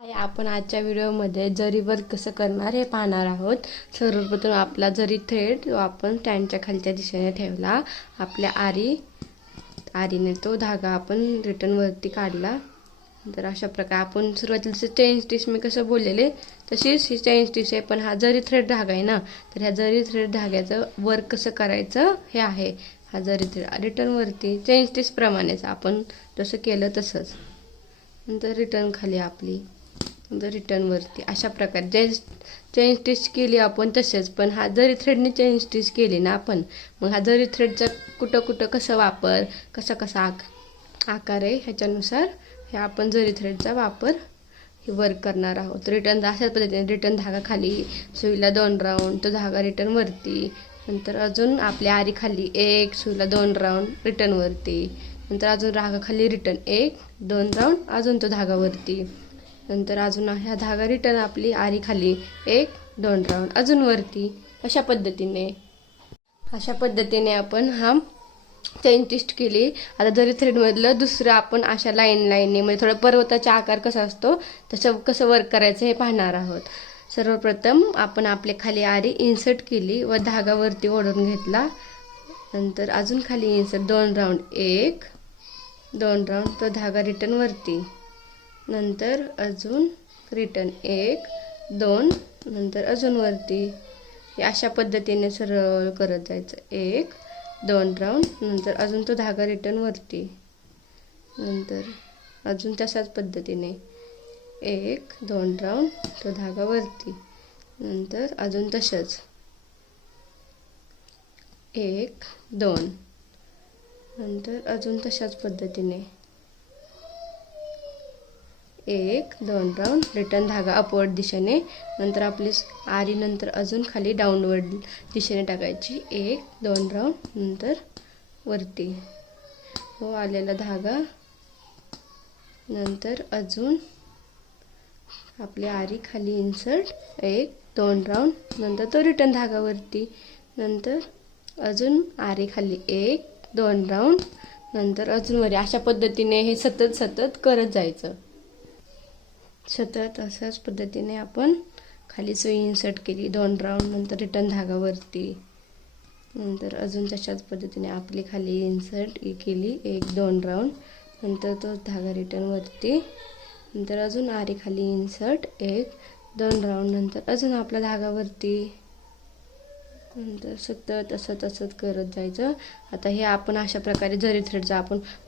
आपण आजच्या व्हिडिओमध्ये जरी वर्क कसं करणार हे पाहणार आहोत। सर्वप्रथम आपला जरी थ्रेड जो आपण स्टँडच्या खालच्या दिशेने ठेवला, आपल्या आरीने तो धागा आपण रिटर्न वरती काढला। तर अशा प्रकारे आपण सुरुवातीला चेन स्टिच मी कसं बोललेले तशीच ही चेन स्टिच आहे, पण हा जरी थ्रेड धागा आहे ना, तर ह्या जरी थ्रेड धाग्याचं वर्क कसं करायचं हे आहे। हा जरी थ्रेड रिटर्न वरती चेन स्टिच प्रमाणेच आपण जसं केलं तसंच, नंतर रिटर्न खाली आपली, नंतर रिटर्न वरती अशा प्रकारे चेन स्टिच केली आपण तसेच। पण हा जरी थ्रेडने चेन स्टिच केली ना आपण, मग हा जरी थ्रेडचा कुठं कसं वापर, कसा आकार आहे ह्याच्यानुसार हे आपण जरी थ्रेडचा वापर हे वर्क करणार आहोत। रिटर्न अशाच पद्धतीने रिटर्न धागा खाली, सुईला 2 राऊंड, तो धागा रिटर्न वरती, नंतर अजून आपल्या आरी खाली 1, सुईला 2 राऊंड, रिटर्न वरती, नंतर अजून धागा खाली रिटर्न 1, 2 राऊंड, अजून तो धागा वरती, नंतर अजून हा धागा रिटर्न आपली आरी खाली 1, 2 राऊंड, अजून वरती। अशा पद्धतीने आपण हा चेन स्टिच केली। आता जरी थ्रेडमधलं दुसरं आपण अशा लाईनने म्हणजे थोडं पर्वताचा आकार कसा असतो तसं कसं वर्क करायचं हे पाहणार आहोत। सर्वप्रथम आपण आपल्या खाली आरी इन्सर्ट केली व धागा वरती ओढून घेतला, नंतर अजून खाली इन्सर्ट 2 राऊंड, 1, 2 राऊंड, तो धागा रिटर्न वरती, नंतर अजून रिटर्न 1, 2, नंतर अजून वरती। हे अशा पद्धतीने सरळ करत जायचं, 1, 2 राऊंड, नंतर अजून तो धागा रिटर्न वरती, नंतर अजून तशाच पद्धतीने 1, 2 राऊंड, तो धागा वरती, नंतर अजून तसंच 1, 2, नंतर अजून तशाच पद्धतीने 1, 2 राऊंड, रिटर्न धागा अपवर्ड दिशेने, नंतर आपली आरी नंतर अजून खाली डाऊनवर्ड दिशेने टाकायची, 1, 2 राऊंड, नंतर वरती हो आलेला धागा, नंतर अजून आपली आरी खाली इन्सर्ट 1, 2 राऊंड, नंतर तो रिटर्न धागा वरती, नंतर अजून आरी खाली 1, 2 राऊंड, नंतर अजून वरी। अशा पद्धतीने हे सतत करत जायचं। अशाच पद्धतीने आपण खाली सुई इन्सर्ट केली 2 राऊंड, नंतर रिटर्न धागा वरती, नंतर अजून तशाच पद्धतीने आपली खाली इन्सर्ट केली 1, 2 राऊंड, नंतर तो धागा रिटर्न वरती, नंतर अजून आरी खाली इन्सर्ट 1, 2 राऊंड, नंतर अजून आपला धागा वरती, नंतर सतत करत जायचं। आता हे आपण अशा प्रकारे जरी थ्रेडचा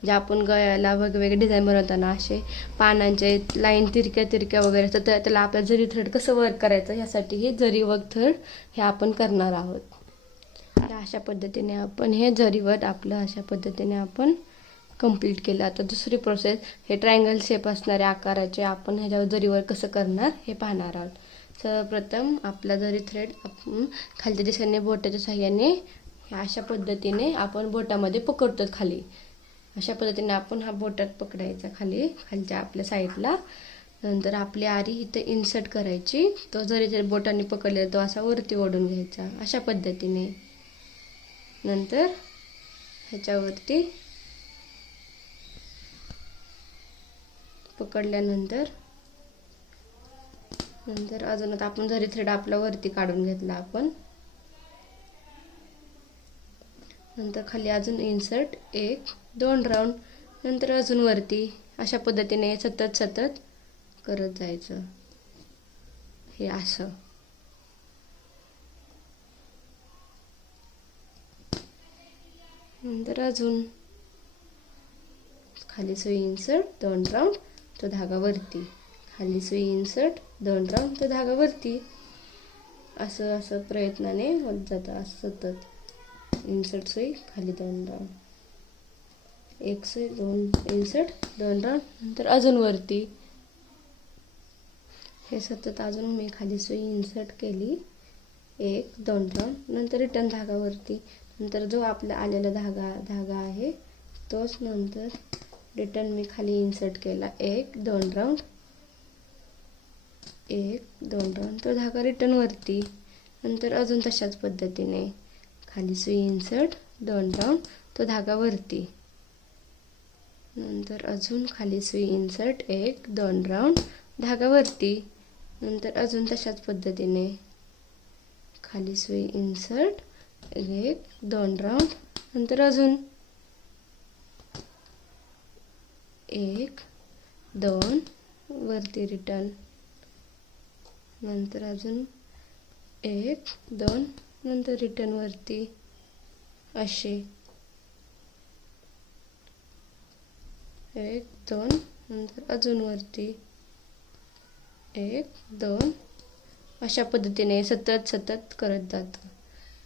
आपण गळ्याला वेगवेगळे डिझाईन बनवताना असे पानांचे लाईन तिरक्या वगैरे, तर त्याला आपल्या जरी थ्रेड कसं वर्क करायचं यासाठी हे जरी वर्क थ्रेड हे आपण करणार आहोत। अशा पद्धतीने आपण हे जरी वर्क आपलं अशा पद्धतीने आपण कंप्लीट केलं। आता दुसरी प्रोसेस हे ट्रायंगल शेप असणाऱ्या आकाराचे आपण ह्याच्यावर जरी वर्क कसं करणार हे पाहणार आहोत। सर्वप्रथम आपला जरी थ्रेड आपण खालच्या दिशेने बोटाच्या साहाय्याने अशा पद्धतीने आपण बोटामध्ये पकडतो खाली, अशा पद्धतीने आपण हा बोटात पकडायचा खालच्या आपल्या साईडला, नंतर आपली आरी इथे इन्सर्ट करायची, तो जरी बोटाने पकडलेला तो असा वरती ओढून घ्यायचा अशा पद्धतीने, नंतर ह्याच्यावरती पकडल्यानंतर अजून आता आपण जरी थ्रेड आपला वरती काढून घेतला आपण, नंतर खाली अजून इन्सर्ट 1, 2 राऊंड, नंतर अजून वरती। अशा पद्धतीने सतत करत जायचं हे असं। नंतर अजून खाली सुई इन्सर्ट 2 राऊंड, तो धागा वरती, खाली सुई इन्सर्ट 2 राऊंड, तो धागा वरती, असं प्रयत्नाने होत जातं। असं सतत इन्सर्ट सुई खाली 2 राऊंड, 1 सुई 2 इन्सर्ट 2 राऊंड, नंतर अजून वरती। हे सतत अजून मी खाली सुई इन्सर्ट केली 1, 2 राऊंड, नंतर रिटर्न धागा वरती, नंतर जो आपला आलेला धागा आहे तोच नंतर रिटर्न मी खाली इन्सर्ट केला 1, 2 राऊंड, 1, 2 राऊंड, तो धागा रिटर्न वरती, नंतर अजून तशाच पद्धतीने खाली सुई इन्सर्ट 2 राऊंड, तो धागा वरती, नंतर अजून खाली सुई इन्सर्ट 1, 2 राऊंड, धागा वरती, नंतर अजून तशाच पद्धतीने खाली सुई इन्सर्ट, 1-2 राऊंड, नंतर अजून 1-2 वरती रिटर्न, नंतर अजून 1-2 नंतर रिटर्न वरती, असे 1-2 नंतर अजून वरती 1-2, अशा पद्धतीने सतत करत जातो.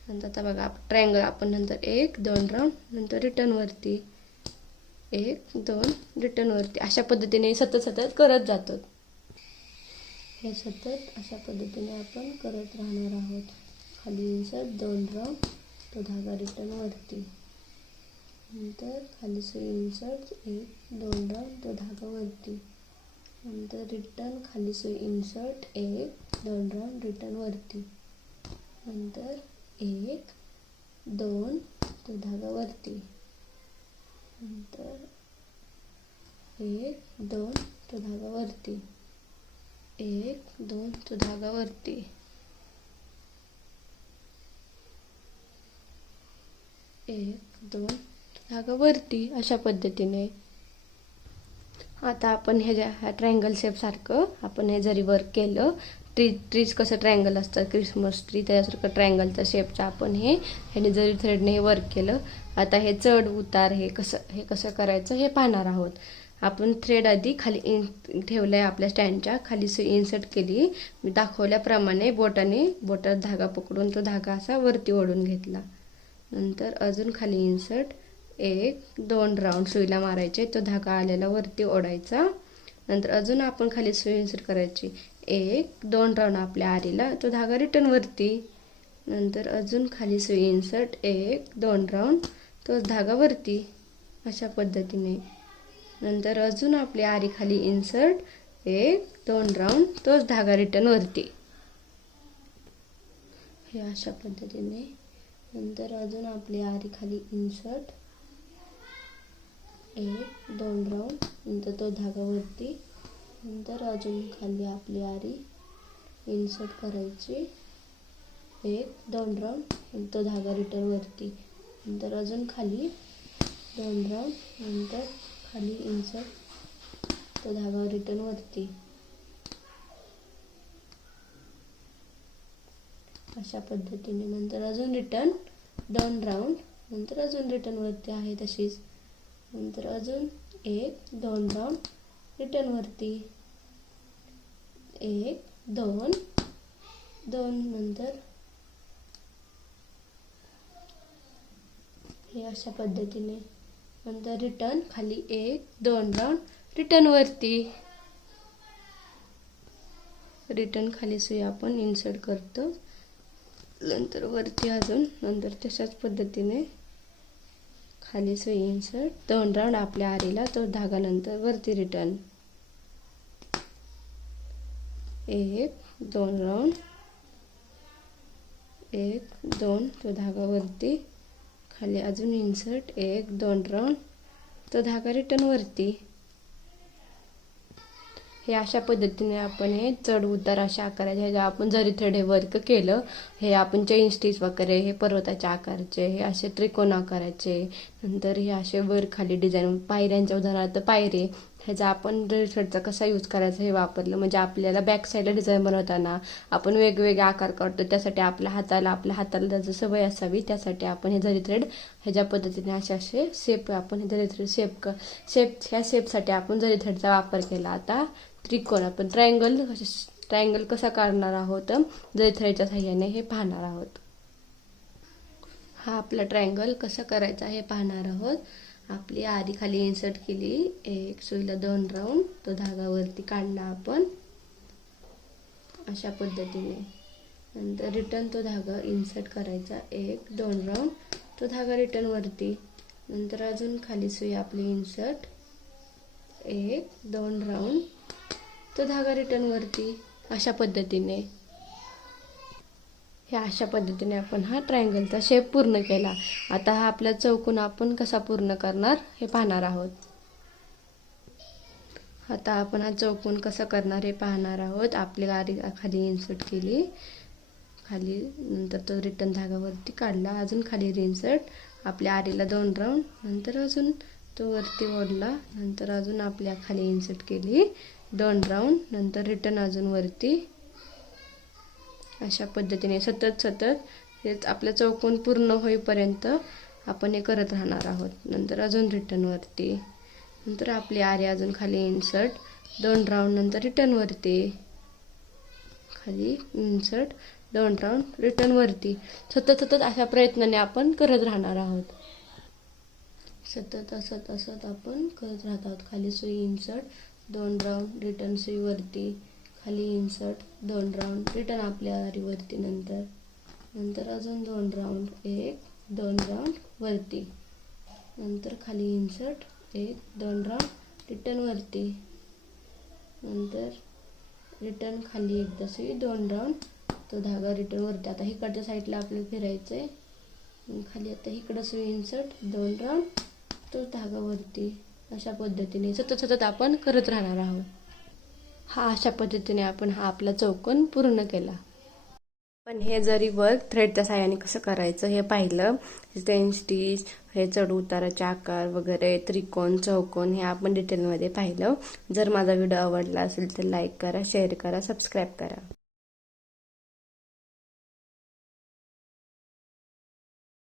नंतर आता बघा ट्रायंगल आपण नंतर 1-2 राऊंड, नंतर रिटर्न वरती 1-2 रिटर्न वरती, अशा पद्धतीने सतत करत जातो. हे सतत अशा पद्धतीने आपण करत राहणार आहोत. खाली इन्सर्ट 2 राऊंड, तो धागा रिटर्न वरती, नंतर खाली सुई इन्सर्ट 1-2 राऊंड, तो धागा वरती, नंतर रिटर्न खाली सुई इन्सर्ट 1-2 राऊंड, रिटर्न वरती, नंतर 1-2 तो धागा वरती, नंतर 1-2 तो धागा वरती, 1-2 तो धागा वरती, 1-2 धागा वरती, अशा पद्धतीने. आता आपण ह्या ट्रायंगल शेप सारखं आपण हे जरी वर्क केलं, ट्रीज कसं ट्रायंगल असतं, क्रिसमस ट्री त्याच्यासारखं ट्रायंगलच्या शेपचं आपण ह्याने जरी थ्रेडने वर्क केलं. आता हे चढ उतार हे कसं करायचं हे पाहणार आहोत. आपण थ्रेड आधी खाली ठेवलंय, आपल्या स्टँडच्या खाली सुई इन्सर्ट केली, मी दाखवल्याप्रमाणे बोटात धागा पकडून तो धागा असा वरती ओढून घेतला, नंतर अजून खाली इन्सर्ट 1-2 राऊंड सुईला मारायचे, तो धागा आलेला वरती ओढायचा, नंतर अजून आपण खाली सुई इन्सर्ट करायची, 1-2 राऊंड आपल्या आरीला, तो धागा रिटर्न वरती, नंतर अजून खाली सुई इन्सर्ट 1-2 राऊंड, तो धागा वरती, अशा पद्धतीने, नंतर अजून आपली आरी खाली इन्सर्ट 1-2 राऊंड, तोच धागा रिटर्न वरती, हे अशा पद्धतीने, नंतर अजून आपली आरी खाली इन्सर्ट 1-2 राऊंड, नंतर तो धागा वरती, नंतर अजून खाली आपली आरी इन्सर्ट करायची 1-2 राऊंड, तो धागा रिटर्न वरती, नंतर अजून खाली 2 राऊंड, नंतर खाली इन्सर्ट, तो धागा रिटर्न वरती, अशा पद्धतीने, नंतर अजून रिटर्न 2 राऊंड, नंतर अजून रिटर्न वरती आहे तशीच, नंतर अजून 1-2 राऊंड, रिटर्न वरती, 1-2 नंतर हे अशा पद्धतीने, नंतर रिटर्न खाली 1-2 राऊंड, रिटर्न वरती, रिटर्न खाली सुई आपण इन्सर्ट करतो, नंतर वरती अजून, नंतर तशाच पद्धतीने खाली सुई इन्सर्ट 2 राऊंड आपल्या आरीला, तो धागा नंतर वरती रिटर्न, 1-2 राऊंड, 1-2 तो धागा वरती, खाली अजून इन्सर्ट 1-2 राऊंड, तो धागा रिटर्न वरती, हे अशा पद्धतीने आपण हे चढ उतार अशा आकाराचे, ह्याच्या आपण जरी थ्रेड हे वर्क केलं, हे आपण चेन स्टिच वगैरे हे पर्वताच्या आकाराचे, हे असे त्रिकोण आकाराचे, नंतर हे असे वर खाली डिझाईन, पायऱ्यांच्या उदाहरणार्थ पायरे, ह्याचा आपण थ्रेडचा कसा यूज करायचा हे वापरलं, म्हणजे आपल्याला बॅक साईडला डिझाईन बनवताना आपण वेगवेगळे आकार करतो, त्यासाठी आपल्या हाताला त्याची सवय असावी, त्यासाठी आपण हे जरी थ्रेड ह्याच्या पद्धतीने असे शेप आपण हे जरी थ्रेड ह्या शेपसाठी आपण जरी थ्रेडचा वापर केला. आता त्रिकोण आपण ट्रायंगल कसा काढणार आहोत जरी थ्रेडच्या साहाय्याने हे पाहणार आहोत. हा आपला ट्रायंगल कसा करायचा हे पाहणार आहोत. आपली आरी खाली इन्सर्ट केली, एक सुईला 2 राऊंड, तो धागा वरती काढला आपण अशा पद्धतीने, नंतर रिटर्न तो धागा इन्सर्ट करायचा 1-2 राऊंड, तो धागा रिटर्न वरती, नंतर अजून खाली सुई आपली इन्सर्ट 1-2 राऊंड, तो धागा रिटर्न वरती, अशा पद्धतीने. ह्या अशा पद्धतीने आपण हा ट्रायंगलचा शेप पूर्ण केला. आता हा आपला चौकोन आपण कसा पूर्ण करणार हे पाहणार आहोत. आता आपण हा चौकोन कसा करणार हे पाहणार आहोत. आपली आरी खाली इन्सर्ट केली, खाली नंतर तो रिटर्न धागावरती काढला, अजून खाली इन्सर्ट, आपल्या आरीला 2 राऊंड, नंतर अजून तो वरती ओढला, नंतर अजून आपल्या खाली इन्सर्ट केली 2 राऊंड, नंतर रिटर्न अजून वरती. अशा पद्धतीने सतत हे आपलं चौकोन पूर्ण होईपर्यंत आपण हे करत राहणार आहोत. नंतर अजून रिटर्न वरती, नंतर आपली आरी अजून खाली इन्सर्ट 2 राऊंड, नंतर रिटर्न वरती, खाली इन्सर्ट 2 राऊंड, रिटर्न वरती. सतत अशा प्रयत्नाने आपण करत राहणार आहोत. सतत असत आपण करत राहत आहोत. खाली सुई इन्सर्ट 2 राऊंड, रिटर्न सुई वरती, खाली इन्सर्ट 2 राऊंड, रिटर्न आपल्या आरीवरती, नंतर अजून 2 राऊंड, 1-2 राऊंड वरती, नंतर खाली इन्सर्ट 1-2 राऊंड, रिटर्न वरती, नंतर रिटर्न खाली एकदा सुई 2 राऊंड, तो धागा रिटर्न वरती. आता इकडच्या साईडला आपल्याला फिरायचंय, खाली आता इकडं सुई इन्सर्ट 2 राऊंड, तो धागा वरती. अशा पद्धतीने सतत आपण करत राहणार आहोत. अशा पद्धतीने आपण आपला चौकोन पूर्ण केला. पण हे जरी वर्क थ्रेडच्या साहाय्याने कसं करायचं हे पाहिलं, चेन स्टिच, हे चढ उताराचे आकार वगैरे, त्रिकोण, चौकोन, हे आपण डिटेलमध्ये पाहिलं. जर माझा व्हिडिओ आवडला असेल तर लाईक करा, शेअर करा, सबस्क्राईब करा.